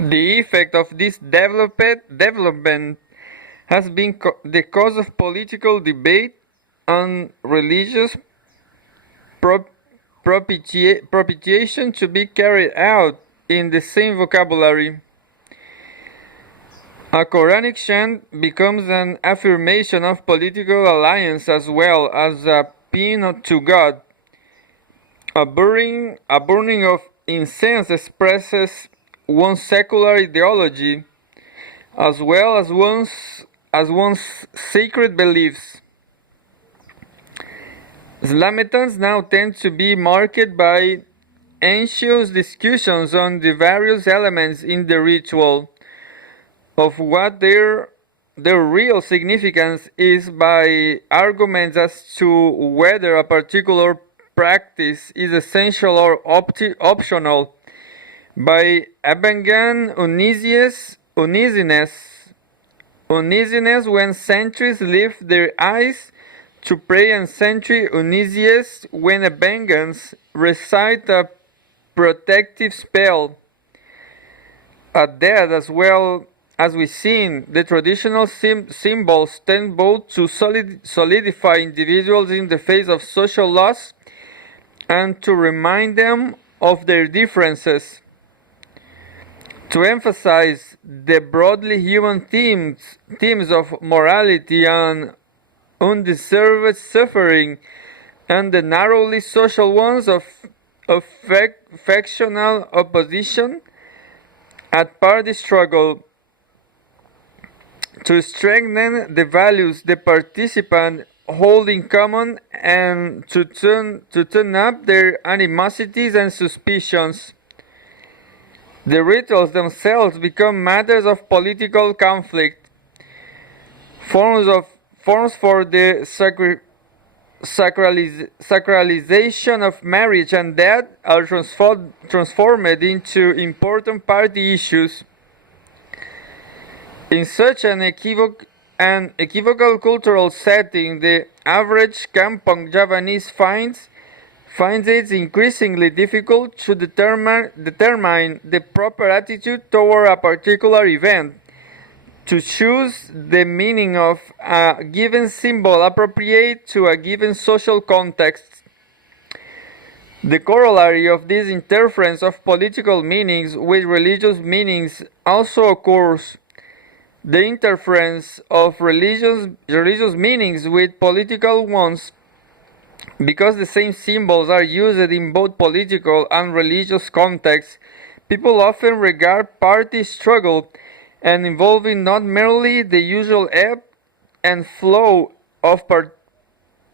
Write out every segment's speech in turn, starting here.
The effect of this development has been the cause of political debate on religious propitiation to be carried out in the same vocabulary. A Quranic chant becomes an affirmation of political alliance as well as a paean to God. A burning of incense expresses one's secular ideology as well as one's sacred beliefs. Slametans now tend to be marked by anxious discussions on the various elements in the ritual, of what their real significance is, by arguments as to whether a particular practice is essential or optional, by abandon uneasiness when sentries lift their eyes to pray, and sentry uneasiness when abandons recite a protective spell. At that, as well as we've seen, the traditional symbols tend both to solidify individuals in the face of social loss and to remind them of their differences. To emphasize the broadly human themes of morality and undeserved suffering, and the narrowly social ones of factional opposition at party struggle, to strengthen the values the participants hold in common and to turn up their animosities and suspicions. The rituals themselves become matters of political conflict. Forms for the sacralization of marriage and death are transformed into important party issues. In such an equivocal cultural setting, the average Kampong Javanese finds it increasingly difficult to determine the proper attitude toward a particular event, to choose the meaning of a given symbol appropriate to a given social context. The corollary of this interference of political meanings with religious meanings also occurs. The interference of religious meanings with political ones, because the same symbols are used in both political and religious contexts. People often regard party struggle and involving not merely the usual ebb and flow of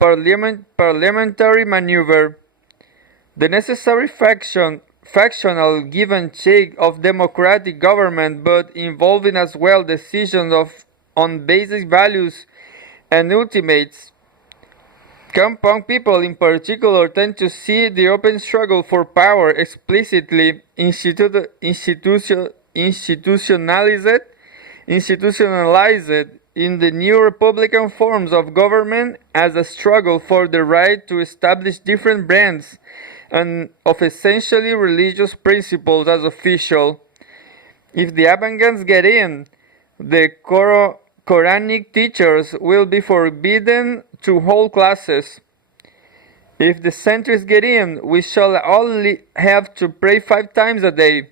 parliamentary maneuver, the necessary factional give and take of democratic government, but involving as well decisions on basic values and ultimates. Kampong people in particular tend to see the open struggle for power explicitly institutionalized in the new republican forms of government as a struggle for the right to establish different brands and of essentially religious principles as official. If the Abangans get in, the Quranic teachers will be forbidden to hold classes. If the sentries get in, we shall only have to pray 5 times a day.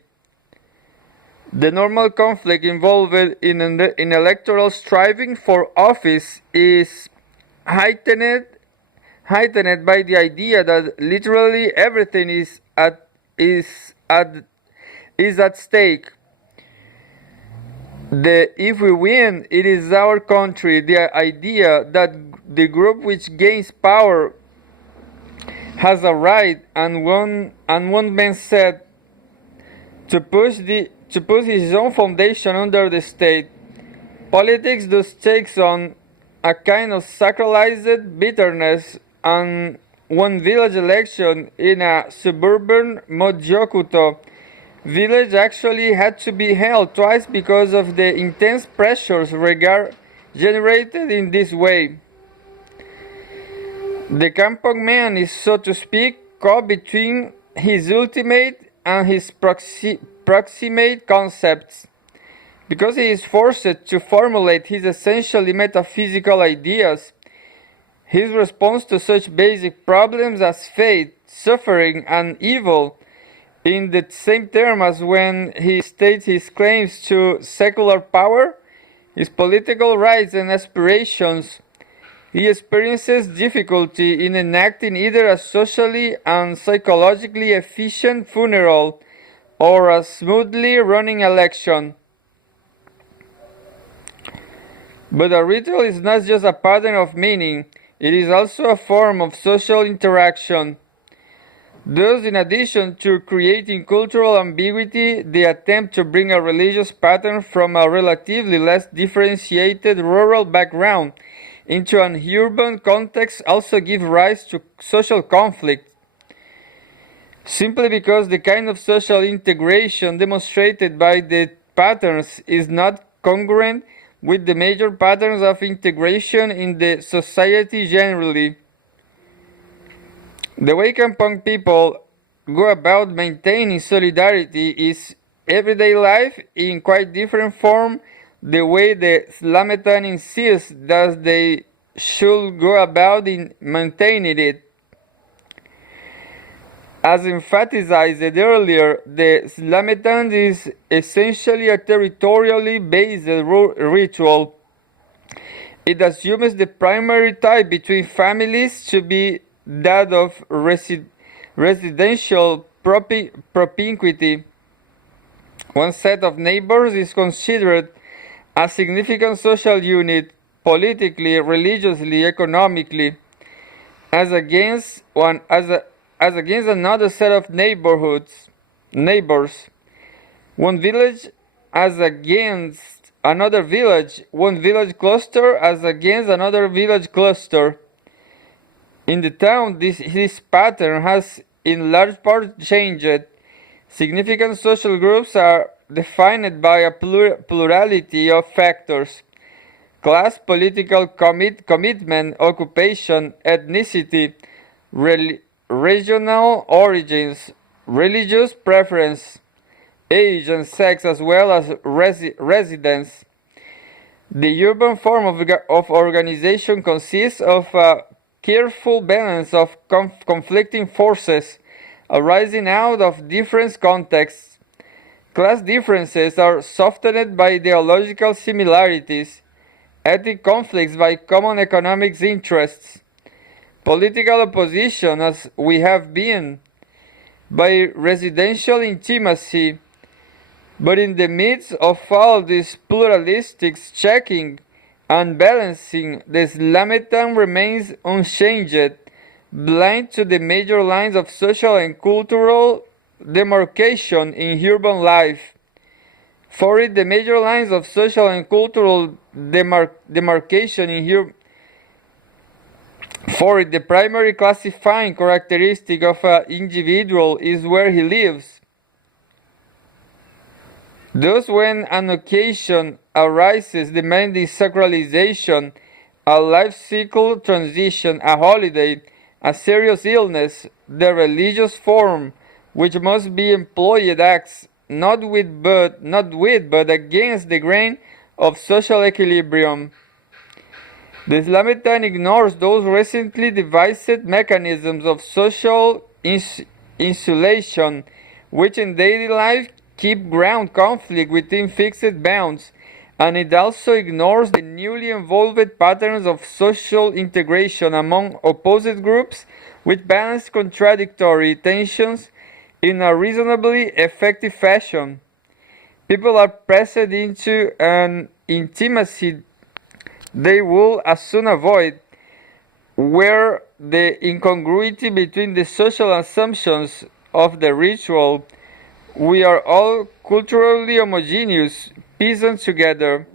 The normal conflict involved in electoral striving for office is heightened by the idea that literally everything is at stake. If we win, it is our country. The idea that the group which gains power has a right, and one man said, to put his own foundation under the state. Politics thus takes on a kind of sacralized bitterness, and one village election in a suburban Mojokuto village actually had to be held twice because of the intense pressures generated in this way. The Kampong man is, so to speak, caught between his ultimate and his approximate concepts. Because he is forced to formulate his essentially metaphysical ideas, his response to such basic problems as fate, suffering, and evil, in the same term as when he states his claims to secular power, his political rights and aspirations, he experiences difficulty in enacting either a socially and psychologically efficient funeral or a smoothly running election. But a ritual is not just a pattern of meaning, it is also a form of social interaction. Thus, in addition to creating cultural ambiguity, the attempt to bring a religious pattern from a relatively less differentiated rural background into an urban context also gives rise to social conflict. Simply because the kind of social integration demonstrated by the patterns is not congruent with the major patterns of integration in the society generally. The way Kampong people go about maintaining solidarity is everyday life in quite different form the way the Slametan insists that they should go about in maintaining it. As emphasized earlier, the Slametan is essentially a territorially based ritual. It assumes the primary tie between families to be that of residential propinquity. One set of neighbors is considered a significant social unit, politically, religiously, economically, as against another set of neighbors. One village as against another village, one village cluster as against another village cluster. In the town, this pattern has in large part changed. Significant social groups are defined by a plurality of factors: class, political commitment, occupation, ethnicity, regional origins, religious preference, age and sex, as well as residence. The urban form of organization consists of a careful balance of conflicting forces arising out of different contexts. Class differences are softened by ideological similarities, ethnic conflicts by common economic interests, political opposition, as we have been, by residential intimacy. But in the midst of all this pluralistic checking and balancing, the Slametan remains unchanged, blind to the major lines of social and cultural demarcation in urban life. For it, the major lines of social and cultural demarcation in urban For it, the primary classifying characteristic of an individual is where he lives. Thus, when an occasion arises demanding sacralization, a life cycle transition, a holiday, a serious illness, the religious form which must be employed acts not with but against the grain of social equilibrium. The Slametan ignores those recently devised mechanisms of social insulation which in daily life keep ground conflict within fixed bounds, and it also ignores the newly evolved patterns of social integration among opposite groups which balance contradictory tensions in a reasonably effective fashion. People are pressed into an intimacy they will as soon avoid, where the incongruity between the social assumptions of the ritual, we are all culturally homogeneous, peasants together,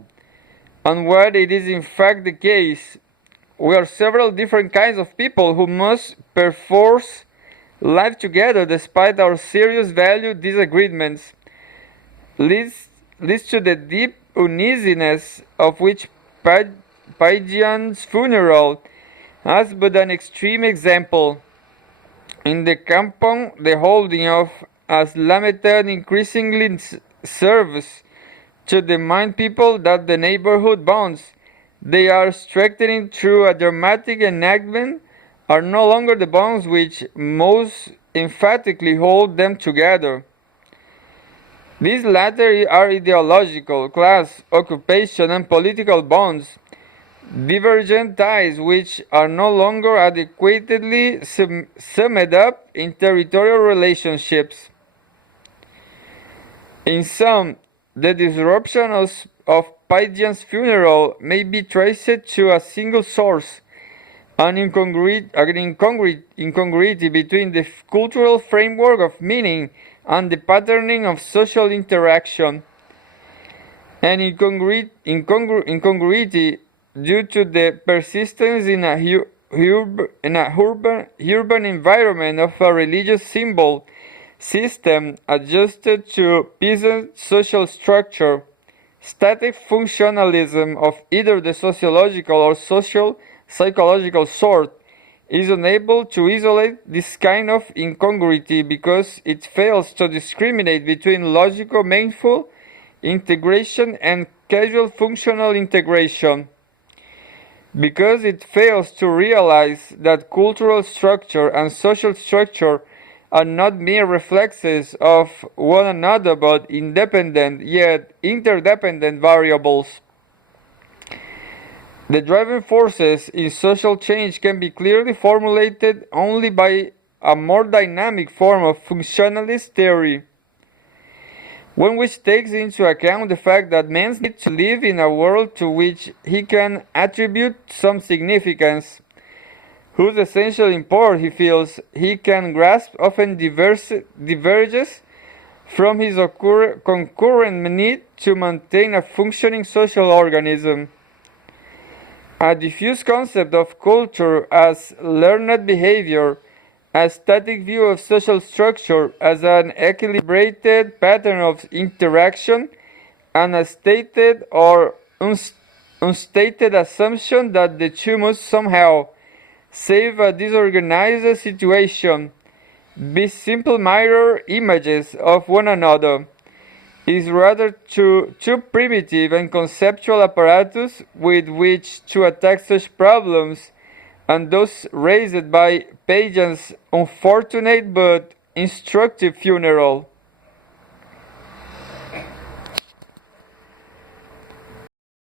and where it is in fact the case, we are several different kinds of people who must perforce live together despite our serious value disagreements, leads to the deep uneasiness of which Paijian's funeral has but an extreme example. In the Kampong, the holding of as la method increasingly serves to remind people that the neighborhood bonds they are strengthening through a dramatic enactment are no longer the bonds which most emphatically hold them together. These latter are ideological, class, occupation, and political bonds, divergent ties which are no longer adequately summed up in territorial relationships. In sum, the disruption of Paidian's funeral may be traced to a single source, an incongruity between the cultural framework of meaning and the patterning of social interaction. An incongruity due to the persistence in a urban environment of a religious symbol system adjusted to peasant social structure. Static functionalism of either the sociological or psychological sort is unable to isolate this kind of incongruity because it fails to discriminate between logical meaningful integration and casual functional integration. Because it fails to realize that cultural structure and social structure are not mere reflexes of one another but independent yet interdependent variables. The driving forces in social change can be clearly formulated only by a more dynamic form of functionalist theory, one which takes into account the fact that man needs to live in a world to which he can attribute some significance, whose essential import he feels he can grasp often diverges from his concurrent need to maintain a functioning social organism. A diffuse concept of culture as learned behavior, a static view of social structure as an equilibrated pattern of interaction, and a stated or unstated assumption that the two must somehow save a disorganized situation, be simple mirror images of one another, is rather too primitive and conceptual apparatus with which to attack such problems, and thus raised by Paidian's unfortunate but instructive funeral.